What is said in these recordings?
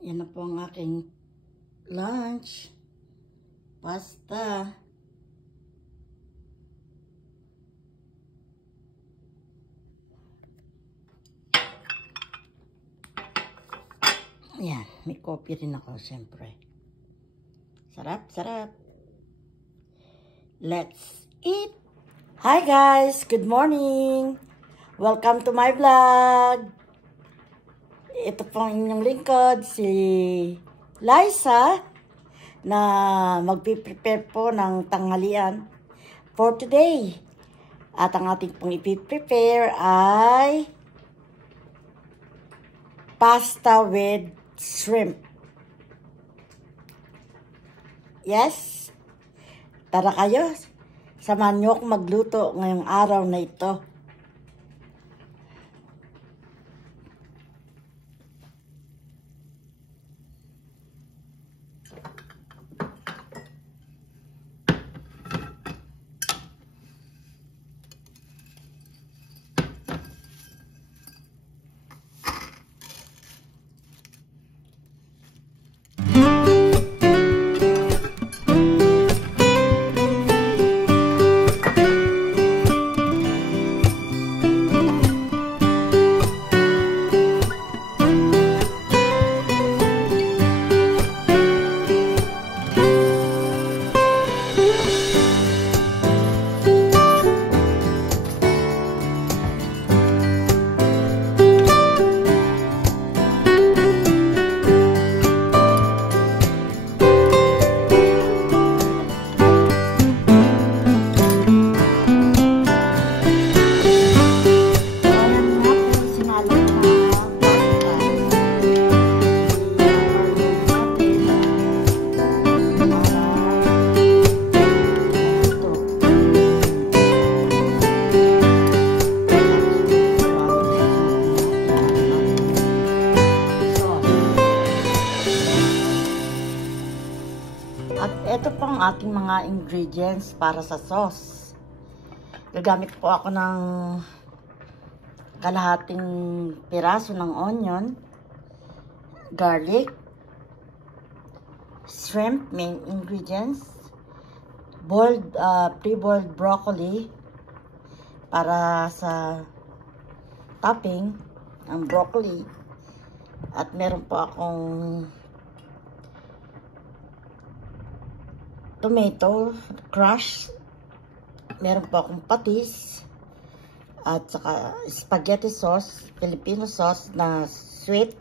Yan na po ang aking lunch. Pasta. Yan, may coffee rin ako, syempre. Sarap, sarap. Let's eat! Hi guys! Good morning! Welcome to my vlog! Ito po ang inyong lingkod, si Liza, na magpiprepare po ng tanghalian for today. At ang ating pong ipiprepare ay pasta with shrimp. Yes? Tara kayo, samahan niyo akong magluto ngayong araw na ito. At ito po ang aking mga ingredients para sa sauce. Gagamit po ako ng kalahating piraso ng onion, garlic, shrimp, main ingredients, pre-boiled broccoli para sa topping ng broccoli. At meron po akong tomato crush, meron po akong patis, at saka spaghetti sauce, Filipino sauce na sweet.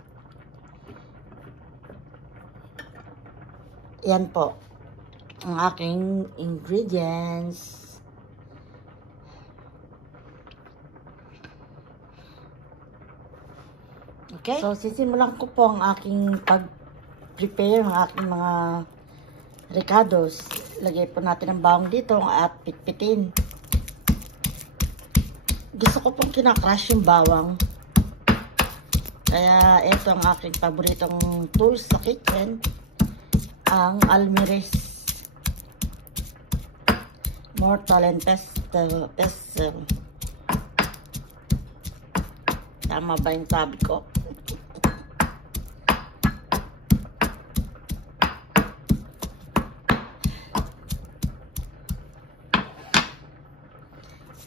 Yan po ang aking ingredients. Okay, so sisimulan ko po ang aking pag-prepare ng aking mga ricados. Lagay po natin ang bawang dito at pitpitin. Gusto ko pong kinakrush yung bawang. Kaya ito ang aking paboritong tools sa kitchen, ang almiris. Mortal and pestle. Tama ba yung sabi ko?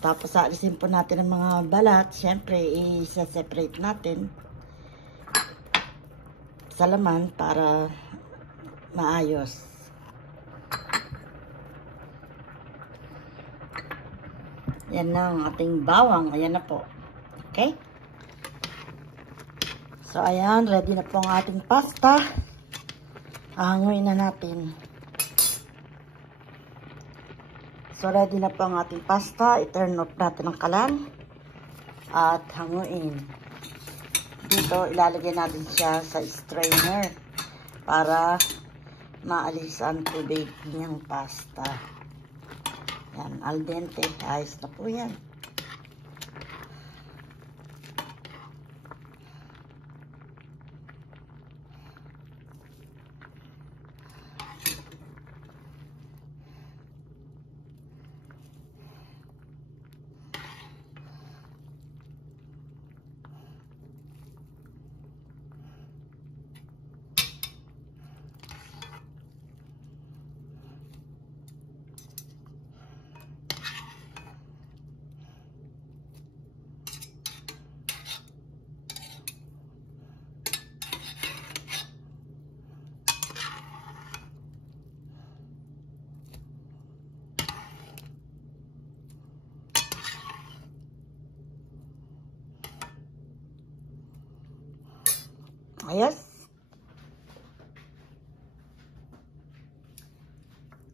Tapos alisin po natin ang mga balat. Siyempre, i-separate natin sa laman para maayos. Yan na ang ating bawang. Ayan na po. Okay? So, ayan. Ready na po ang ating pasta. Hanguin na natin. So, ready na po ang ating pasta. I-turn off natin ang kalan. At hanguin. Dito, ilalagay natin siya sa strainer para maalis ang tubig niyang pasta. Yan, al dente. Ayos na po yan. Ayos.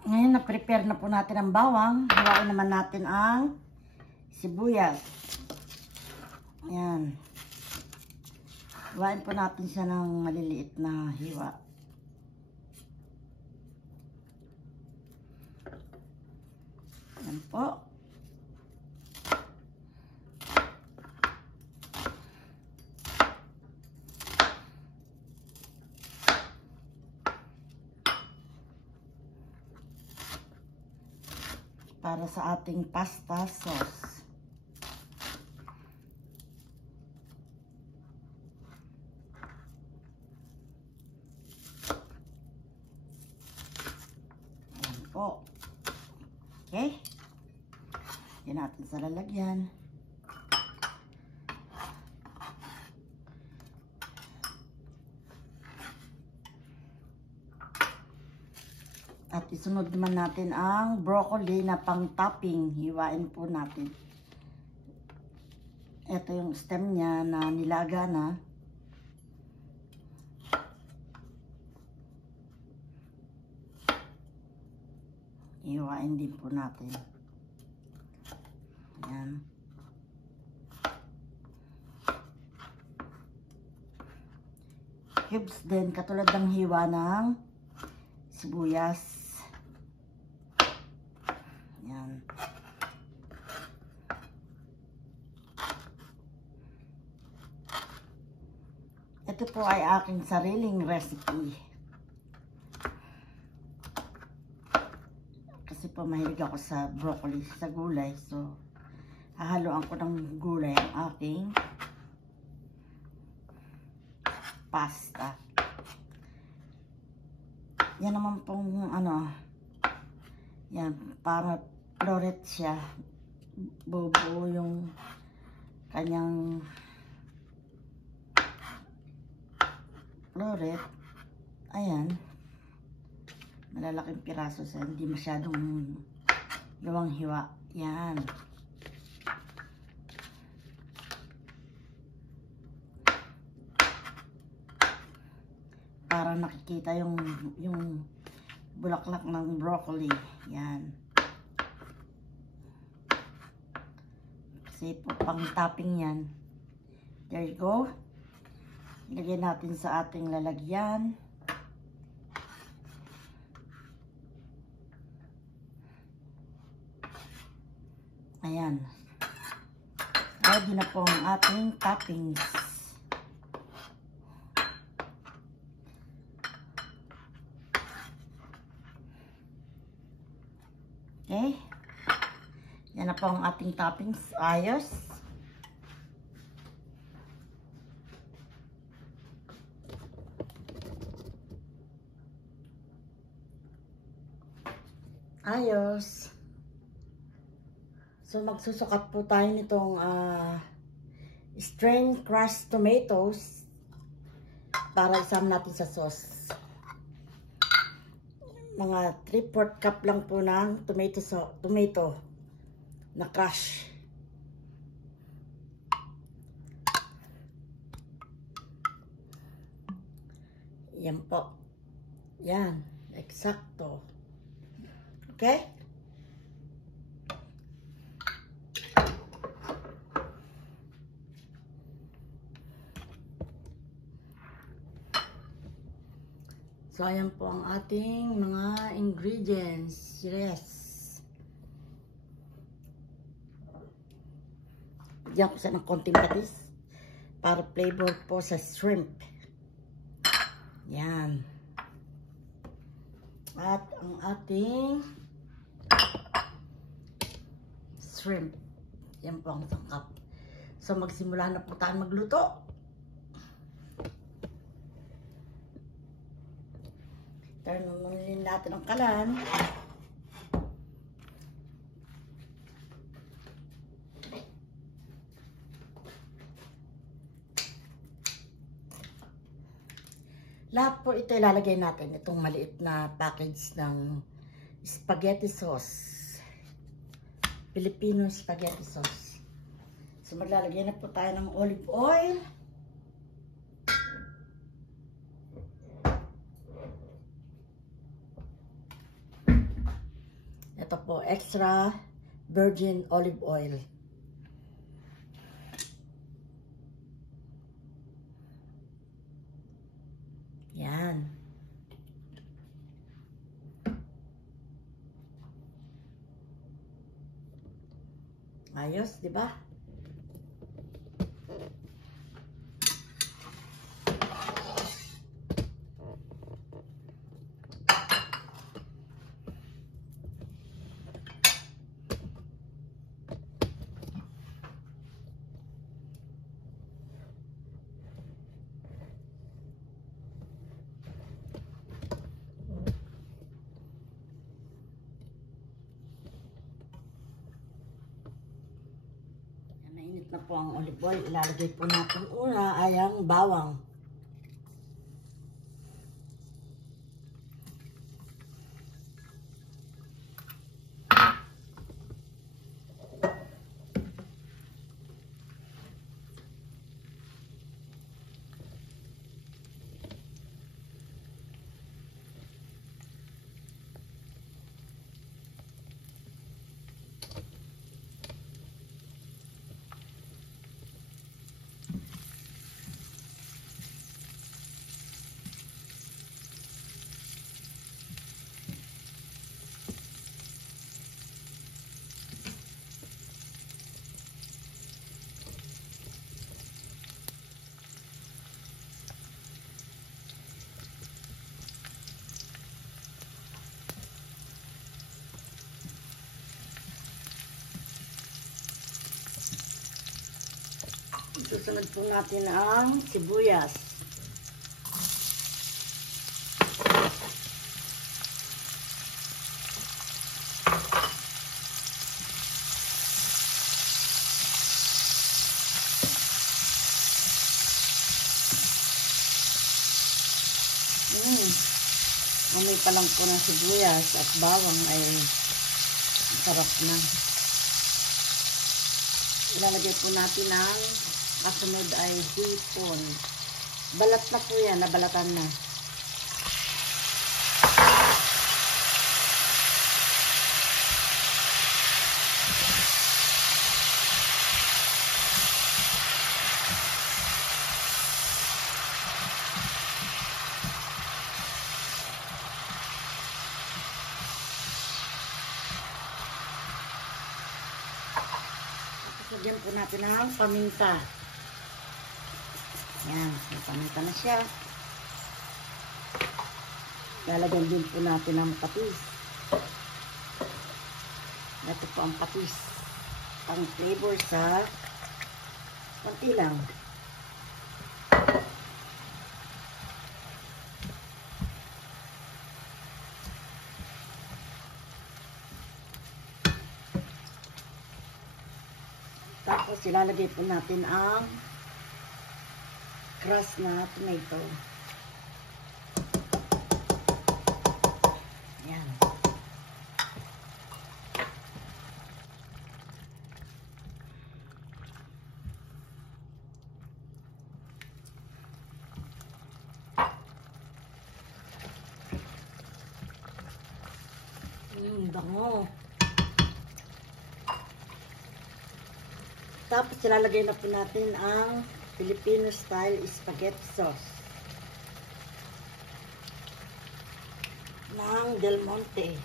Ngayon, na-prepare na po natin ang bawang. Hiwain naman natin ang sibuyas. Ayan. Hiwain po natin siya ng maliliit na hiwa. Ayan po. Para sa ating pasta sauce. Ayan po. Okay. Yan natin sa lalagyan. At isunod naman natin ang broccoli na pang topping. Hiwain po natin. Ito yung stem niya na nilaga na. Hiwain din po natin. Ayan. Cubes din, katulad ng hiwa ng sibuyas. Ayan. Ito po ay aking sariling recipe. Kasi po mahilig ako sa broccoli, sa gulay. So, hahaluan ko ng gulay ang aking pasta. Yan naman pong yan, para floret siya. Bubuo yung kanyang floret. Ayan. Malalaking piraso siya. Hindi masyadong gawang hiwa. Yan. Para nakikita yung bulaklak ng broccoli. Yan. Kasi po pang topping yan. There you go. Ilagay natin sa ating lalagyan. Ayan. Ready na po ang ating toppings. Okay. Yan na po ang ating toppings. Ayos. Ayos. So, magsusukat po tayo nitong strained crushed tomatoes para isama natin sa sauce. Mga 3/4 cup lang po ng tomato na crush. Yan po. Yan. Eksakto. Okay? So, ayan po ang ating mga ingredients. Yes. Diyan ko sa ng konting patis para flavor po sa shrimp. Yan. At ang ating shrimp. Yan po ang sangkap. So, magsimula na po tayo magluto. Turn natin ang kalan. Lahat po ito ilalagay natin. Itong maliit na package ng spaghetti sauce. Filipino spaghetti sauce. So maglalagay na po tayo ng olive oil. po, extra virgin olive oil. Yan. Ayos, di ba? Mainit na po ang olive oil. Ilalagay po natin una ay ang bawang. Susunod po natin ang sibuyas. Amoy pa lang po ng sibuyas at bawang ay sarap na. Ilalagay po natin ang kasunod ay hipon. Balat na po yan, nabalatan na. Lagyan po natin ang paminta. Yan, may paminta na siya. Lalagyan din po natin ang patis. Ito po ang patis. Pang flavor sa konti lang. Tapos ilalagay po natin ang crushed na tomato. Yan. Bango. Tapos ilalagay na po natin ang Filipino style spaghetti sauce ng Del Monte.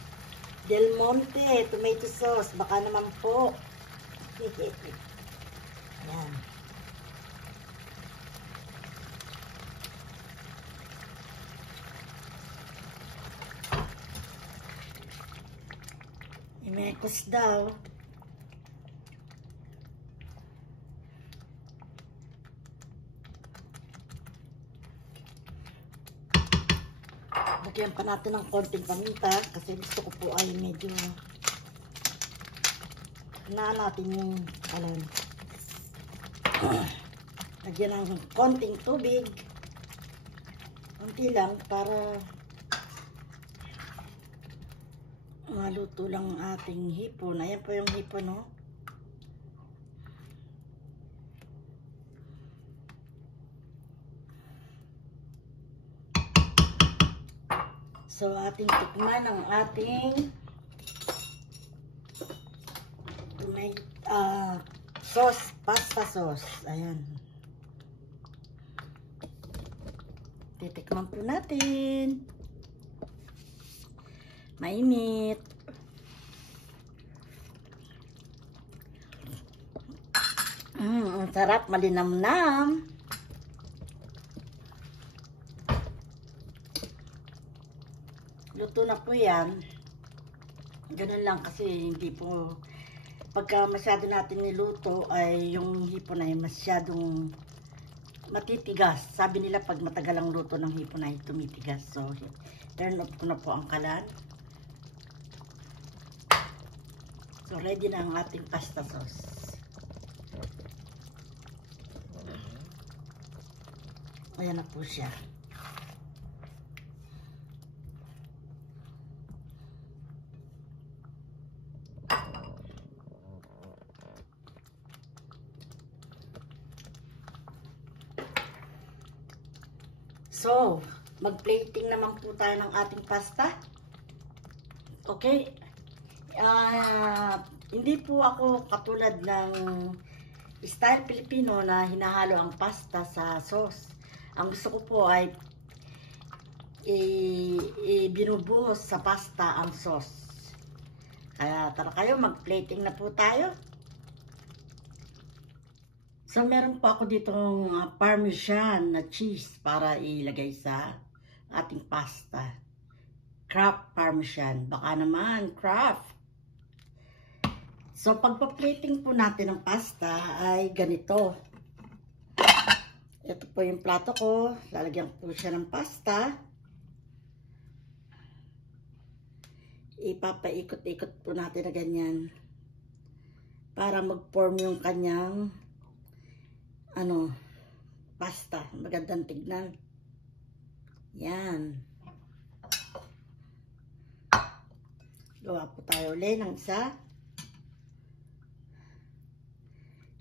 Del Monte tomato sauce. Baka naman po. Yan. Imekos daw. Lagyan pa natin ng konting paminta kasi gusto ko po ay medyo na natin yung alam. Lagyan ng konting tubig. Konti lang para maluto lang ang ating hipon. Ayan po yung hipon, no? So, ating tikman ang ating Tomato, sauce, pasta sauce. Ayan. Titikman po natin. Mainit. Ang sarap, malinamnam. Luto na po yan. Ganun lang kasi hindi po, pagka masyado natin niluto ay yung hipon ay masyadong matitigas. Sabi nila pag matagal ang luto ng hipon ay tumitigas. So, turn off ko na po ang kalan. So, ready na ang ating pasta sauce. Ayan na po siya. So, mag-plating naman po tayo ng ating pasta. Okay? Hindi po ako katulad ng style Filipino na hinahalo ang pasta sa sauce. Ang gusto ko po ay binubuhos sa pasta ang sauce. Kaya tara kayo, mag-plating na po tayo. So, meron po ako ditong parmesan na cheese para ilagay sa ating pasta. Kraft parmesan. Baka naman, Kraft. So, pagpa-plating po natin ng pasta ay ganito. Ito po yung plato ko. Lalagyan po siya ng pasta. Ipapaikot-ikot po natin na ganyan. Para mag-form yung kanyang pasta. Magandang tignan. Yan. Gawa po tayo ulit ng isa.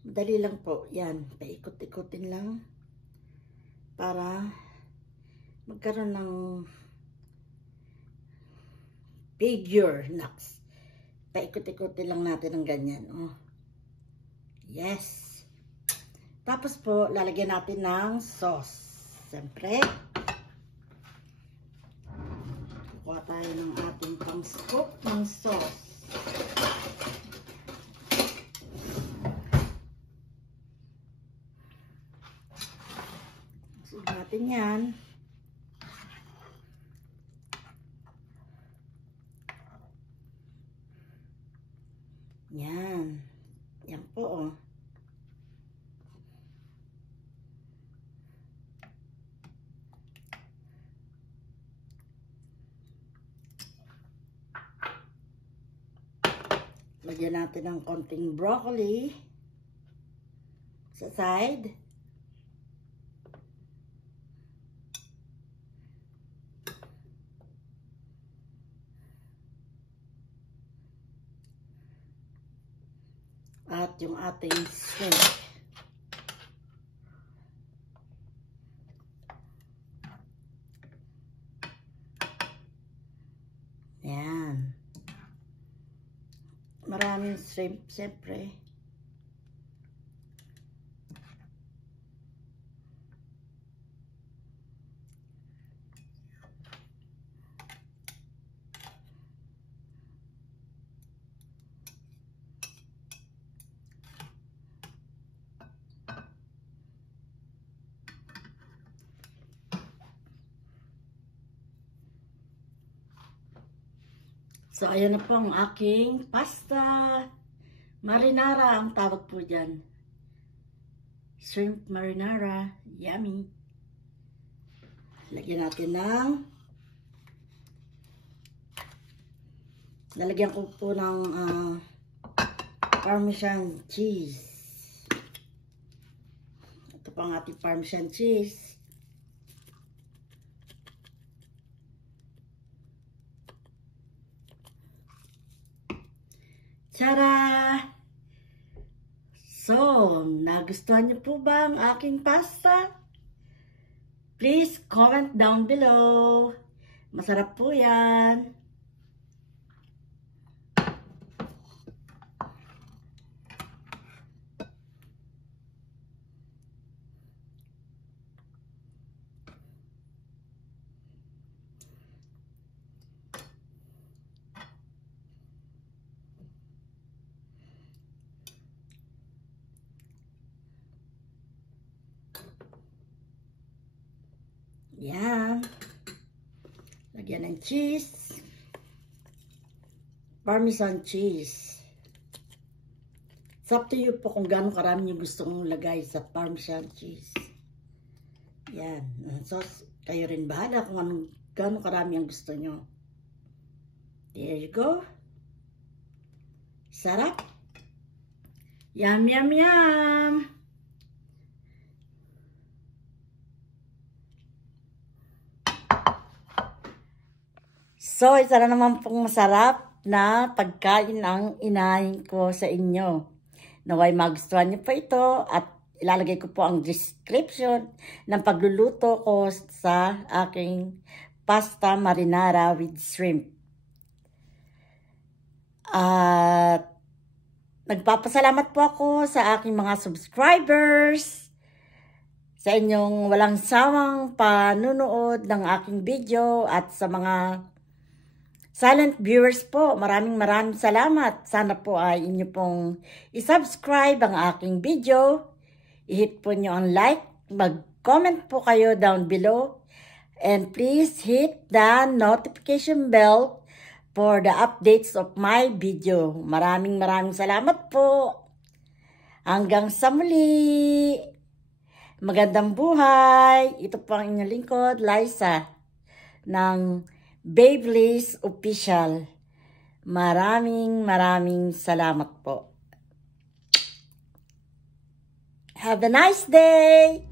Madali lang po. Yan. Paikot-ikotin lang. Para magkaroon ng figure. Next. Paikot-ikotin lang natin ng ganyan. Oh. Yes. Tapos po, lalagyan natin ng sauce. Siyempre, kuha tayo ng ating pang-scoop ng sauce. Sulit natin yan. Yan. Yan po, oh. Lagyan natin ng konting broccoli sa side. At yung ating shrimp. Ayan. Maraming shrimp, siyempre. So, ayan na po ang aking pasta. Marinara ang tawag po dyan. Shrimp marinara. Yummy. Lagyan natin ng nalagyan ko po ng parmesan cheese. Ito po ang ating parmesan cheese. Tara! So, nagustuhan niyo po ba ang aking pasta? Please comment down below. Masarap po yan. Yan. Lagyan ng cheese. Parmesan cheese. It's up to you po kung gaano karami yung gusto kong lagay sa Parmesan cheese. Yan. So, kayo rin bahala kung gaano karami ang gusto nyo. There you go. Sarap. Yum, yum, yum. So, isa na naman pong masarap na pagkain ang inahin ko sa inyo. Naway magustuhan niyo po ito at ilalagay ko po ang description ng pagluluto ko sa aking pasta marinara with shrimp. At nagpapasalamat po ako sa aking mga subscribers, sa inyong walang sawang panunood ng aking video at sa mga silent viewers po, maraming salamat. Sana po ay inyo pong isubscribe ang aking video. I-hit po nyo ang like. Mag-comment po kayo down below. And please hit the notification bell for the updates of my video. Maraming salamat po. Hanggang sa muli. Magandang buhay. Ito po ang inyong lingkod, Liza, ng Babyliss Official. Maraming salamat po. Have a nice day!